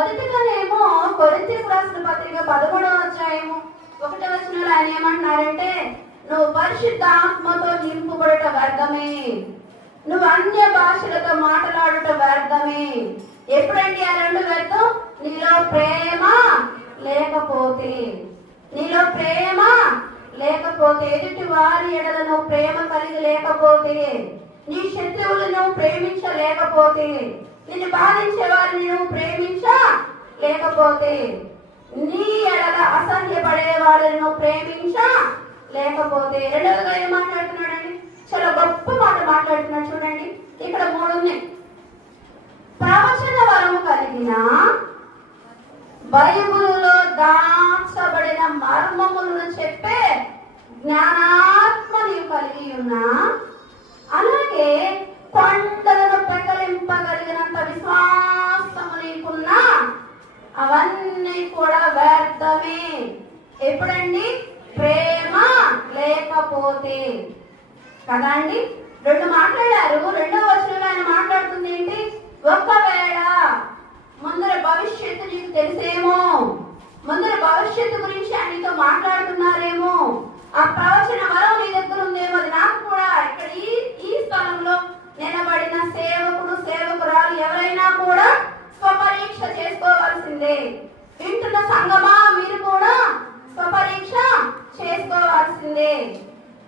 మొదటిగానేమో కొరింథీయులకు రాసిన పత్రిక 11వ అధ్యాయము 1వ వచనంలో ఆయన ఏమంటున్నారంటే, నువ్వు పరిశుద్ధ ఆత్మతో నింపబడట వ్యర్థమే, నువ్వు అన్య భాషలతో మాట్లాడుట వ్యర్థమే. ఎప్పుడండి ఆ రెండు వ్యర్థం? నీలో ప్రేమ లేకపోతే. నీలో ప్రేమ లేకపోతే, ఎదుటి వారి ఎడల నువ్వు ప్రేమ కలిగి లేకపోతే, నీ శత్రువులను ప్రేమించలేకపోతే, నిన్ను బాధించే వారిని నువ్వు ప్రేమించలేకపోతే, నీ ఎడల అసహ్యపడే వారిని నువ్వు ప్రేమించలేకపోతే. రెండవగా ఏం మాట్లాడుతున్నాడండి? చాలా గొప్ప మాట మాట్లాడుతున్నాడు. చూడండి, ఇక్కడ 3 ఉన్నాయి. ప్రవచన వరము కలిగిన, బైబిలులో దాచబడిన మర్మములను చెప్పే జ్ఞానాత్మ నీవు కలిగి ఉన్నా, అలాగే కొండలను పెకలింపగలిగినంత విశ్వాసము నీకున్నా, అవన్నీ కూడా వ్యర్థమే. ఎప్పుడండి? ప్రేమ లేకపోతే కదా అండి. 2 మాట్లాడారు. 2వ వచనంలో ఆయన మాట్లాడుతుంది ఏంటి? ఒకవేళ ముందర భవిష్యత్తు నీకు తెలిసేమో, ముందర భవిష్యత్తు గురించి ఆయనతో మాట్లాడుతున్నారేమో, ఆ ప్రవచన వరం నీ దగ్గర ఉందేమో. అది నాకు కూడా ఇక్కడ ఈ స్థలంలో నిలబడిన సేవకుడు సేవకురాలు ఎవరైనా కూడా స్వపరీక్ష చేసుకోవాల్సిందే. వింటున్న సంగమా, మీరు కూడా స్వపరీక్ష చేసుకోవాల్సిందే.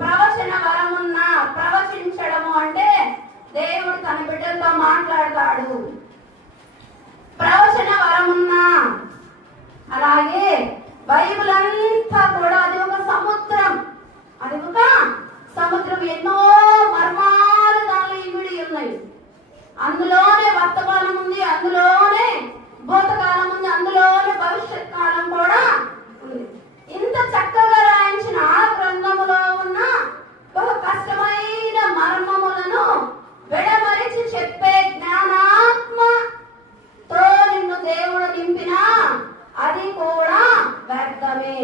ప్రవచన వరమున్న, ప్రవచించడము అంటే దేవుడు తన బిడ్డలతో మాట్లాడతాడు. ప్రవచన వరమున్నా, అలాగే బైబిల్ అంతా కూడా అది ఒక సముద్రం. అది ఒక సముద్రం. ఎన్నో మర్మాలు దానిలో ఇమిడి ఉన్నాయి. అందులోనే వర్తమానం ఉంది, అందులోనే భూతకాలం ఉంది, అందులోనే భవిష్యత్ కాలం కూడా ఉంది. ఇంత చక్కగా రాయించిన ఆ గ్రంథములో ఉన్న ఒక కష్టమైన మర్మములను విడమరిచి చెప్పే జ్ఞానాత్మతో నిన్ను దేవుడు నింపినా అది కూడా వ్యర్థమే.